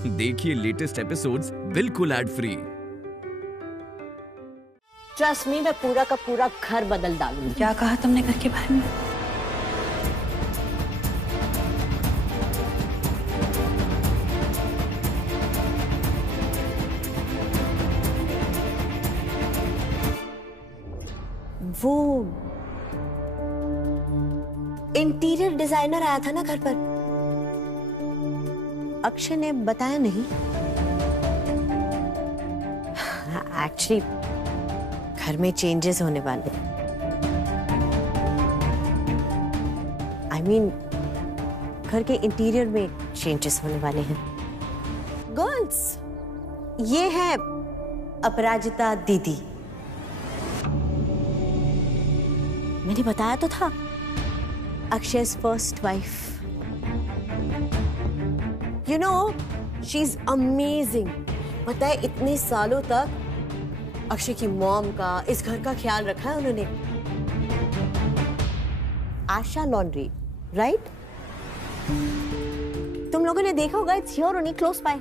देखिए latest episodes बिल्कुल ad free. Trust me, मैं पूरा का पूरा घर बदल डालूंगी। क्या कहा तुमने घर के बारे में? वो इंटीरियर डिजाइनर आया था ना घर पर, अक्षय ने बताया नहीं। एक्चुअली घर में चेंजेस होने वाले। आई मीन घर के इंटीरियर में चेंजेस होने वाले हैं। गर्ल्स, ये है अपराजिता दीदी। मैंने बताया तो था, Akshay's first wife. You know, she is amazing. पता है, इतने सालों तक अक्षय की मॉम का, इस घर का ख्याल रखा है उन्होंने। Asha laundry, right? तुम लोगों ने देखा होगा, it's here only close by.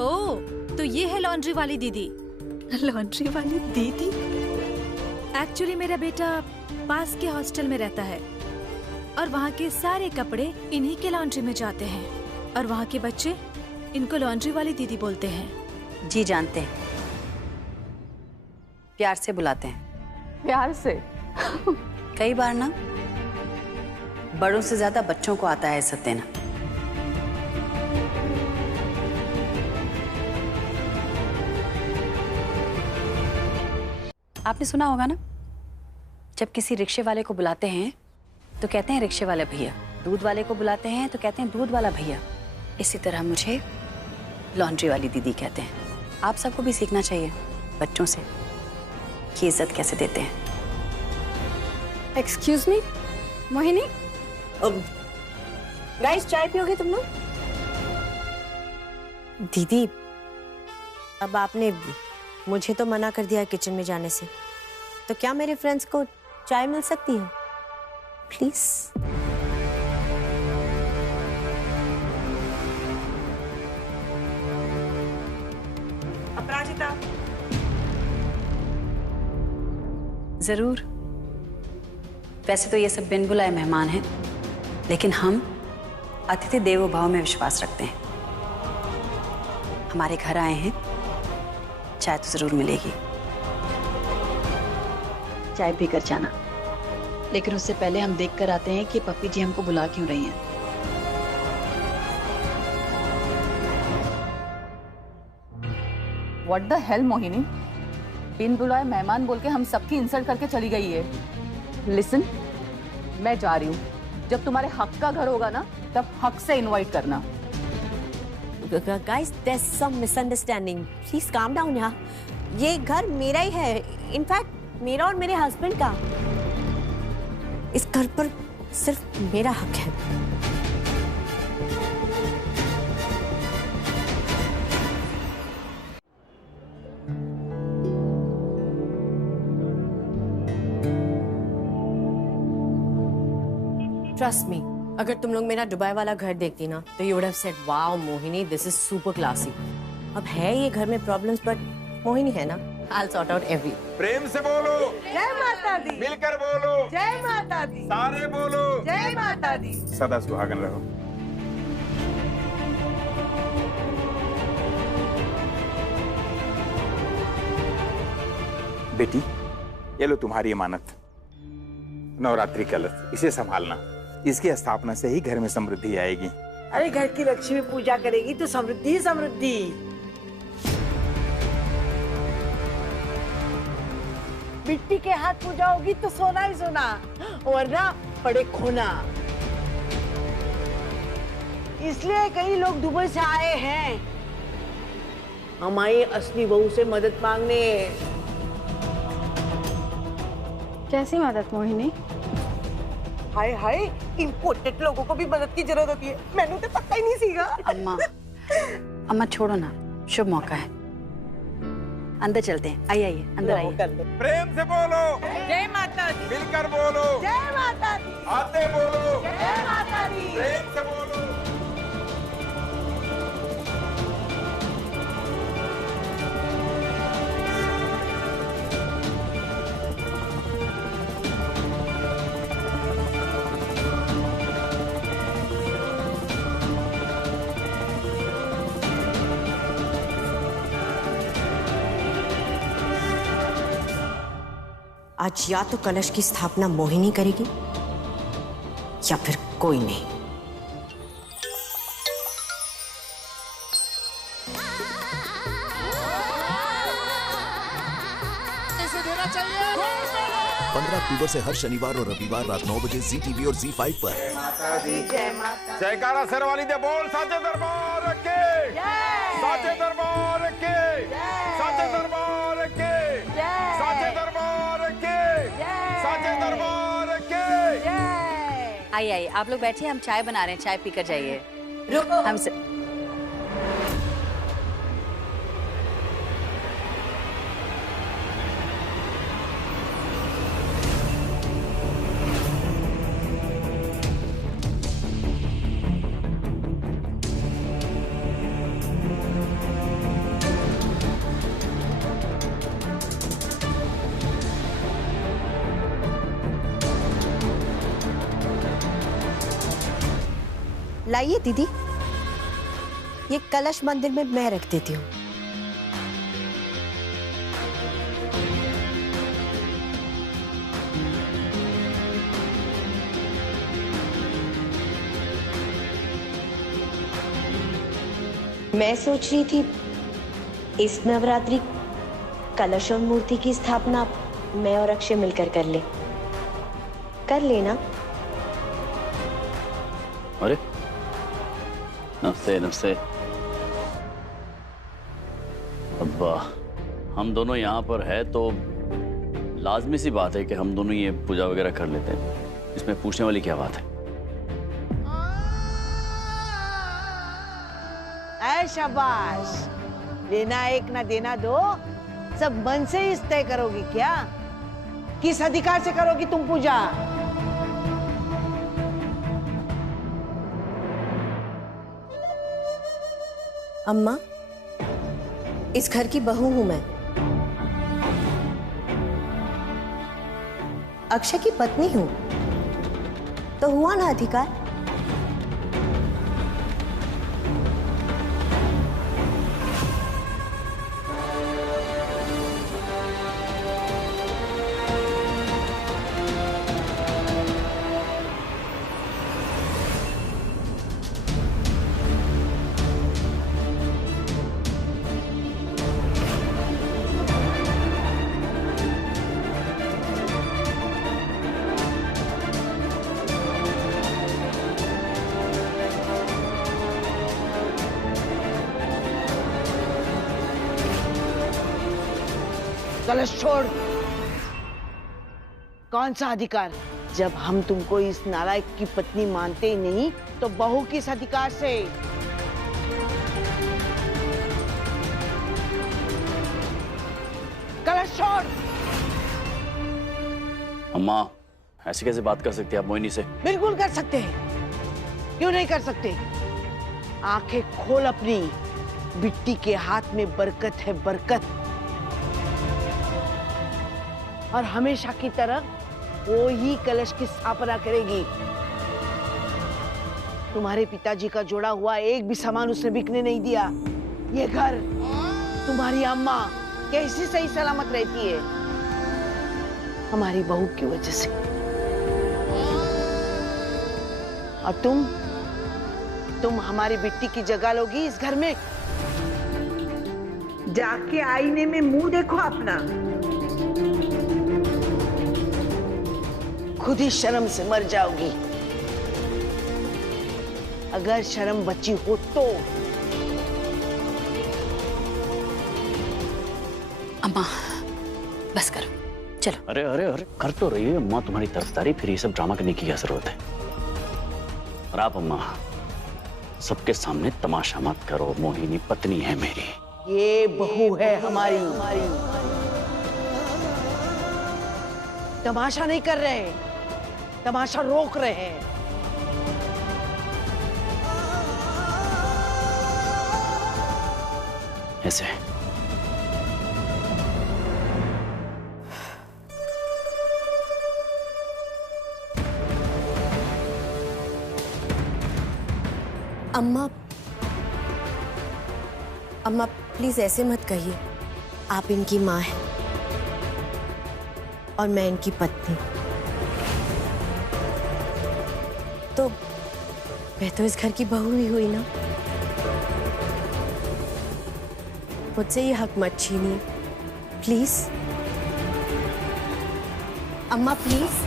Oh, तो ये है लॉन्ड्री वाली दीदी। लॉन्ड्री वाली दीदी? एक्चुअली मेरा बेटा पास के हॉस्टल में रहता है और वहाँ के सारे कपड़े इन्हीं के लॉन्ड्री में जाते हैं और वहाँ के बच्चे इनको लॉन्ड्री वाली दीदी बोलते हैं। जी जानते हैं, प्यार से बुलाते हैं। प्यार से? कई बार ना बड़ों से ज्यादा बच्चों को आता है इज्जत देना। आपने सुना होगा ना, जब किसी रिक्शे वाले को बुलाते हैं तो कहते हैं रिक्शे वाले भैया, दूध वाले को बुलाते हैं तो कहते हैं दूध वाला भैया। इसी तरह मुझे लॉन्ड्री वाली दीदी कहते हैं। आप सबको भी सीखना चाहिए बच्चों से कि इज्जत कैसे देते हैं। एक्सक्यूज मी, मोहिनी, गाइस चाय पियोगे तुम लोग? दीदी, अब आपने मुझे तो मना कर दिया किचन में जाने से, तो क्या मेरे फ्रेंड्स को चाय मिल सकती है प्लीज? अपराजिता। जरूर। वैसे तो ये सब बिन बुलाए मेहमान हैं, लेकिन हम अतिथि देवो भव में विश्वास रखते हैं। हमारे घर आए हैं, चाय तो जरूर मिलेगी। चाय पीकर जाना, लेकिन उससे पहले हम देख कर आते हैं कि पप्पी जी हमको बुला क्यों रही हैं। What the hell, Mohini? बिन बुलाए मेहमान बोल के हम सबकी इंसल्ट करके चली गई है। लिसन, मैं जा रही हूँ। जब तुम्हारे हक का घर होगा ना, तब हक से इनवाइट करना। Guys, there's some misunderstanding. Please calm down यार। ये घर मेरा ही है, इनफैक्ट मेरा और मेरे हस्बैंड का। इस घर पर सिर्फ मेरा हक है। ट्रस्ट मी, अगर तुम लोग मेरा दुबई वाला घर देखती ना, तो you would have said wow Mohini, this is super classy. अब है ये घर में प्रॉब्लम्स, बट मोहिनी है ना, I'll sort out every। प्रेम से बोलो जय माता दी। मिलकर बोलो जय माता दी। सारे बोलो जय माता दी। सदा सुहागन रहो। बेटी, ये लो तुम्हारी अमानत, नवरात्रि कलश, इसे संभालना। इसकी स्थापना से ही घर में समृद्धि आएगी। अरे घर की लक्ष्मी पूजा करेगी तो समृद्धि ही समृद्धि। मिट्टी के हाथ पूजा होगी तो सोना ही सोना, वरना पड़े खोना। इसलिए कई लोग दुबई से आए हैं हमारी असली बहू से मदद मांगने। कैसी मदद मोहिनी? हाय हाय, इम्पोर्टेड लोगों को भी मदद की जरूरत होती है। मैंने तो पता ही नहीं सीखा। अम्मा छोड़ो ना, शुभ मौका है। अंदर चलते हैं। आइए आइए, अंदर आइए। प्रेम से बोलो जय माता दी। मिलकर बोलो जय माता दी। आते बोलो जय माता दी। प्रेम से बोलो। आज या तो कलश की स्थापना मोहिनी करेगी या फिर कोई नहीं। अक्टूबर से हर शनिवार और रविवार रात 9 बजे ZTV और ZEE5 पर। जयकारा सर वाली दे बोल साचे दरबार के, साचे दरबार के, साचे दरबार के, साचे दरबार के, साचे दरबार के। आइए आइए, आप लोग बैठिए, हम चाय बना रहे हैं, चाय पीकर जाइए। रुको। हमसे लाइए दीदी, ये कलश मंदिर में मैं रख देती हूँ। मैं सोच रही थी इस नवरात्रि कलश और मूर्ति की स्थापना मैं और अक्षय मिलकर कर लेना। अरे नमस्ते नमस्ते। अब्बा, हम दोनों यहाँ पर है तो लाजमी सी बात है कि हम दोनों ये पूजा वगैरह कर लेते हैं। इसमें पूछने वाली क्या बात है? ऐ शाबाश, देना एक ना देना दो, सब मन से ही तय करोगी क्या? किस अधिकार से करोगी तुम पूजा? अम्मा, इस घर की बहू हूं मैं, अक्षय की पत्नी हूं, तो हुआ ना अधिकार। कलश छोड़। कौन सा अधिकार? जब हम तुमको इस नालायक की पत्नी मानते ही नहीं तो बहू किस अधिकार से? कलश छोड़। अम्मा, ऐसे कैसे बात कर सकती है आप मोहिनी से? बिल्कुल कर सकते हैं, क्यों नहीं कर सकते? आंखें खोल अपनी, बिट्टी के हाथ में बरकत है, बरकत। और हमेशा की तरह वो ही कलश की स्थापना करेगी। तुम्हारे पिताजी का जोड़ा हुआ एक भी सामान उसने बिकने नहीं दिया। ये घर, तुम्हारी अम्मा कैसी सही सलामत रहती है? हमारी बहू की वजह से। और तुम हमारी बिट्टी की जगह लोगी इस घर में? जाके आईने में मुंह देखो अपना, खुद ही शर्म से मर जाओगी। अगर शर्म बची हो तो। अम्मा बस करो, चलो। अरे अरे अरे, कर तो रही है अम्मा तुम्हारी तरफदारी, फिर ये सब ड्रामा करने की क्या जरूरत है? और आप अम्मा सबके सामने तमाशा मत करो, मोहिनी पत्नी है मेरी। ये बहू है हमारी। तमाशा नहीं कर रहे, तमाशा रोक रहे हैं। ऐसे अम्मा प्लीज ऐसे मत कहिए, आप इनकी माँ हैं और मैं इनकी पत्नी। तो मैं तो इस घर की बहू ही हुई ना। मुझसे ये हक मत छीनिए प्लीज। अम्मा प्लीज।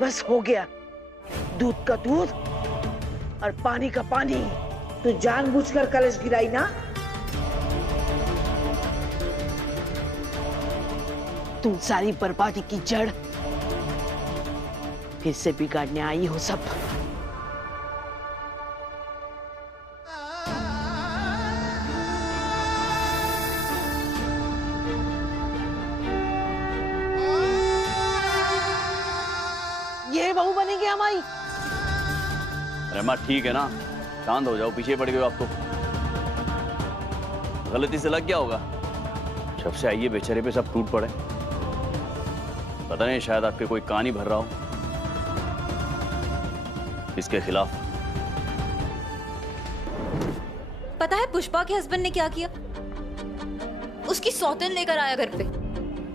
बस हो गया। दूध का दूध और पानी का पानी। तू जानबूझकर कलश गिराई ना। तुम सारी बर्बादी की जड़ फिर से बिगाड़ने आई हो सब। ये बहू बनेगी हमारी। अरे माँ ठीक है ना, शांत हो जाओ, पीछे पड़ गए हो आप तो। गलती से लग गया होगा। जब से आइए बेचारे पे सब टूट पड़े। पता नहीं शायद आपके कोई कान ही भर रहा हो इसके खिलाफ। पता है पुष्पा के हस्बैंड ने क्या किया? उसकी सौतेन लेकर आया घर पे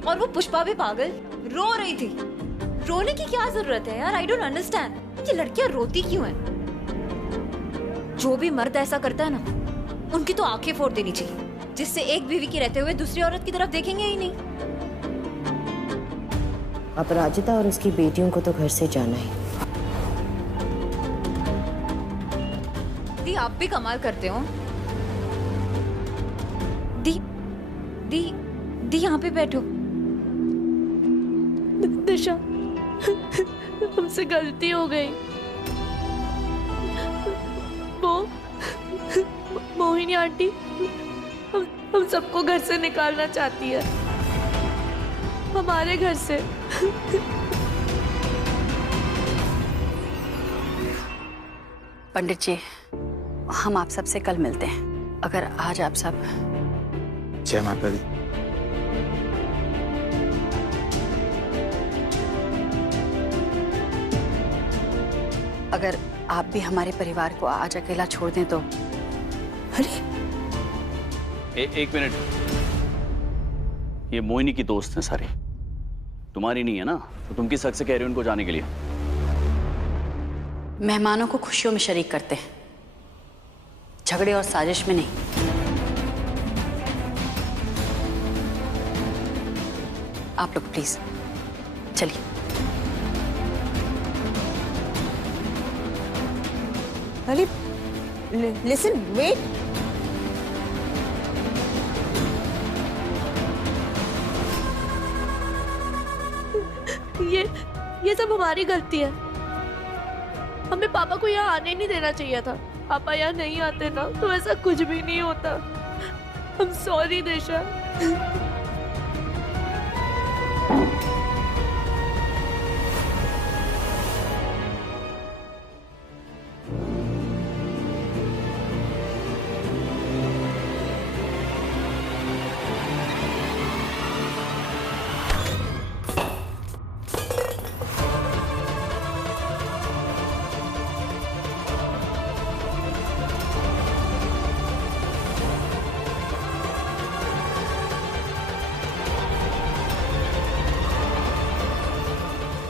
और वो पुष्पा भी पागल रो रही थी। रोने की क्या जरूरत है यार? I don't understand. ये लड़कियां रोती क्यों हैं? जो भी मर्द ऐसा करता है ना, उनकी तो आंखें फोड़ देनी चाहिए, जिससे एक बीवी के रहते हुए दूसरी औरत की तरफ देखेंगे ही नहीं। अपराजिता और उसकी बेटियों को तो घर से जाना ही। दी आप भी कमाल करते हो। दी दी दी यहाँ पे बैठो। दिशा, हमसे गलती हो गई। मोहिनी आंटी हम सबको घर से निकालना चाहती है, हमारे घर से। पंडित जी, हम आप सबसे कल मिलते हैं। अगर आज आप सब। जय माता दी। अगर आप भी हमारे परिवार को आज अकेला छोड़ दें तो। अरे एक मिनट, ये मोहिनी की दोस्त हैं सारी, तुम्हारी नहीं है ना? तो तुम किस हक से कह रहे हो उनको जाने के लिए? मेहमानों को खुशियों में शरीक करते हैं, झगड़े और साजिश में नहीं। आप लोग प्लीज चलिए। अरे लिसन, वेट। ये सब हमारी गलती है। हमें पापा को यहाँ आने नहीं देना चाहिए था। पापा यहाँ नहीं आते ना तो ऐसा कुछ भी नहीं होता। I'm sorry दिशा।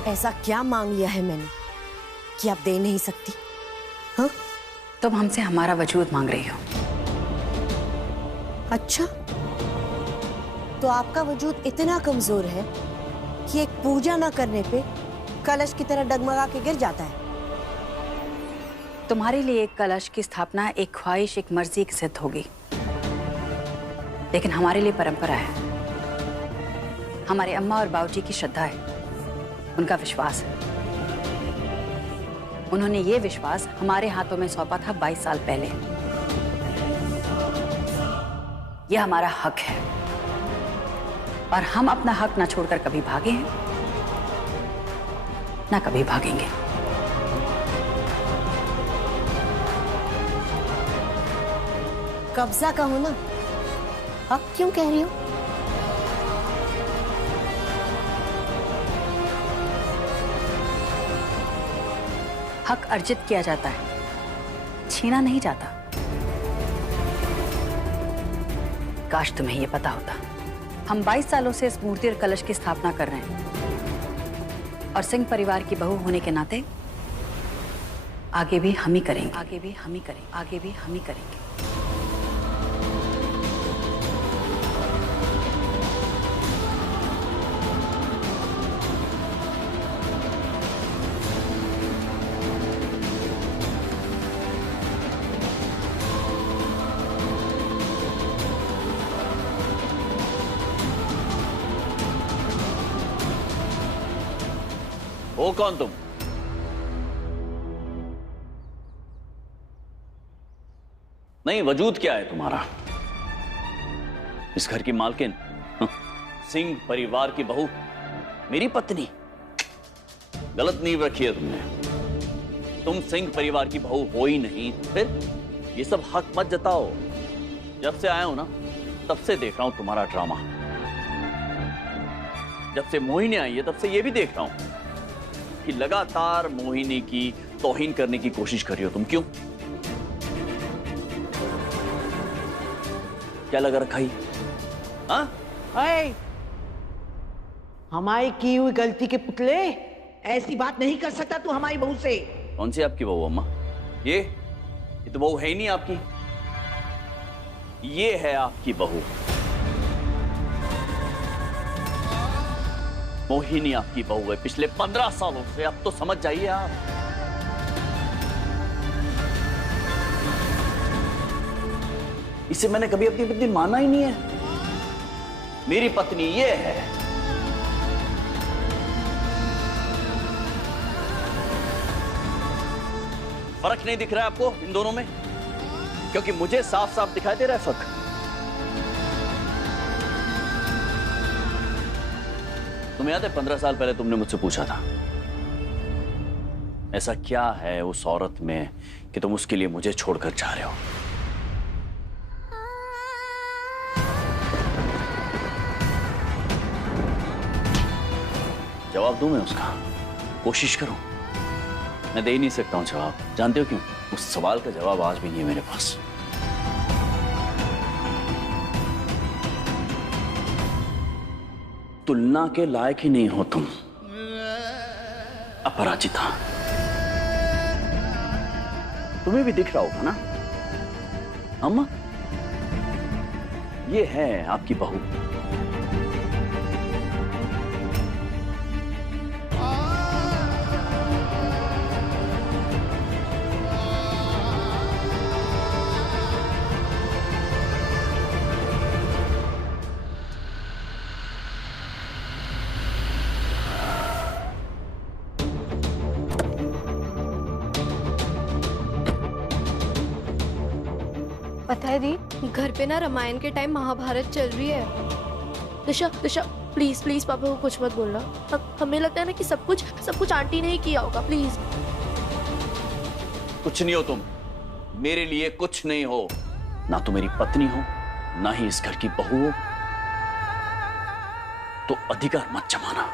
ऐसा क्या मांग लिया है मैंने कि आप दे नहीं सकती? हाँ? तुम हमसे हमारा वजूद मांग रही हो। अच्छा, तो आपका वजूद इतना कमजोर है कि एक पूजा ना करने पे कलश की तरह डगमगा के गिर जाता है। तुम्हारे लिए एक कलश की स्थापना एक ख्वाहिश, एक मर्जी, एक जिद होगी, लेकिन हमारे लिए परंपरा है, हमारे अम्मा और बाबूजी की श्रद्धा है, उनका विश्वास है। उन्होंने ये विश्वास हमारे हाथों में सौंपा था 22 साल पहले। यह हमारा हक है और हम अपना हक ना छोड़कर कभी भागे हैं, ना कभी भागेंगे। कब्जा कहो ना, हक क्यों कह रही हो? हक अर्जित किया जाता है, छीना नहीं जाता। काश तुम्हें यह पता होता। हम 22 सालों से इस मूर्ति और कलश की स्थापना कर रहे हैं और सिंह परिवार की बहू होने के नाते आगे भी हम ही करेंगे, आगे भी हम ही करेंगे, आगे भी हम ही करेंगे। हो कौन तुम? नहीं, वजूद क्या है तुम्हारा? इस घर की मालकिन, सिंह परिवार की बहू, मेरी पत्नी। गलत नींव रखी है तुमने। तुम सिंह परिवार की बहू हो ही नहीं, फिर ये सब हक मत जताओ। जब से आया हूं ना, तब से देख रहा हूं तुम्हारा ड्रामा। जब से मोहिनी आई है, तब से ये भी देख रहा हूं कि लगातार मोहिनी की तौहीन करने की कोशिश कर रही हो तुम। क्यों? क्या लगा रखा ही? हाँ? हमारी की हुई गलती के पुतले, ऐसी बात नहीं कर सकता तू हमारी बहू से। कौन सी आपकी बहू अम्मा? ये तो बहू है ही नहीं आपकी। ये है आपकी बहू। मोहिनी आपकी बहू है पिछले 15 सालों से। अब तो समझ जाइए आप। इसे मैंने कभी अपनी पत्नी माना ही नहीं है। मेरी पत्नी ये है। फर्क नहीं दिख रहा है आपको इन दोनों में? क्योंकि मुझे साफ साफ दिखाई दे रहा है फर्क। तुम्हें याद है 15 साल पहले तुमने मुझसे पूछा था, ऐसा क्या है उस औरत में कि तुम उसके लिए मुझे छोड़कर जा रहे हो? जवाब दूं मैं उसका? कोशिश करूं? मैं दे ही नहीं सकता हूं जवाब। जानते हो क्यों? उस सवाल का जवाब आज भी नहीं है मेरे पास। तुलना के लायक ही नहीं हो तुम, अपराजिता। तुम्हें भी दिख रहा होगा ना अम्मा, ये है आपकी बहू। पता है दी, घर पे ना रामायण के टाइम महाभारत चल रही है। दिशा दिशा प्लीज प्लीज पापा को कुछ मत बोलना। हमें लगता है ना कि सब कुछ आंटी ने ही किया होगा। प्लीज। कुछ नहीं हो तुम, मेरे लिए कुछ नहीं हो। ना तो मेरी पत्नी हो, ना ही इस घर की बहू हो, तो अधिकार मत जमाना।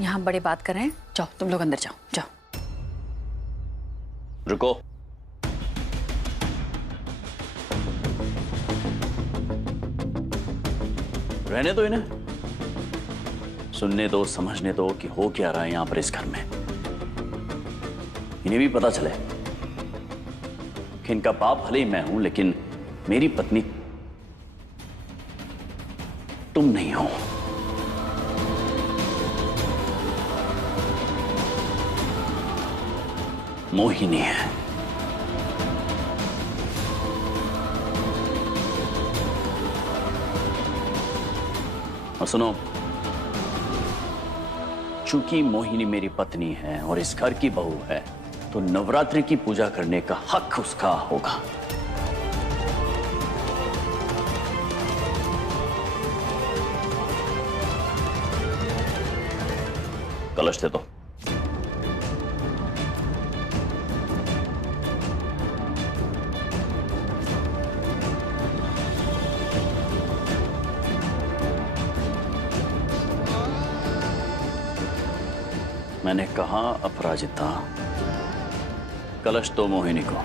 यहाँ बड़े बात कर रहे हैं। जाओ तुम लोग अंदर जाओ। जाओ। रुको, रहने दो इन्हें, सुनने दो, समझने दो कि हो क्या रहा है यहां पर इस घर में। इन्हें भी पता चले कि इनका बाप भले ही मैं हूं, लेकिन मेरी पत्नी तुम नहीं हो। मोहिनी है। और सुनो, चूंकि मोहिनी मेरी पत्नी है और इस घर की बहू है, तो नवरात्रि की पूजा करने का हक उसका होगा। कलश दे दो। मैंने कहा अपराजिता, कलश दो मोहिनी को।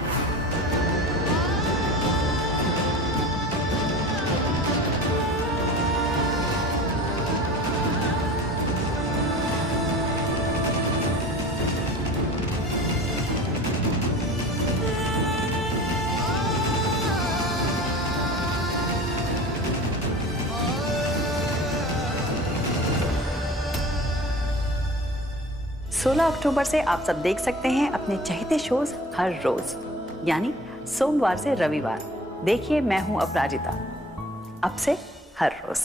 अक्टूबर से आप सब देख सकते हैं अपने चहेते शोज हर रोज, यानी सोमवार से रविवार। देखिए मैं हूं अपराजिता, अब से हर रोज।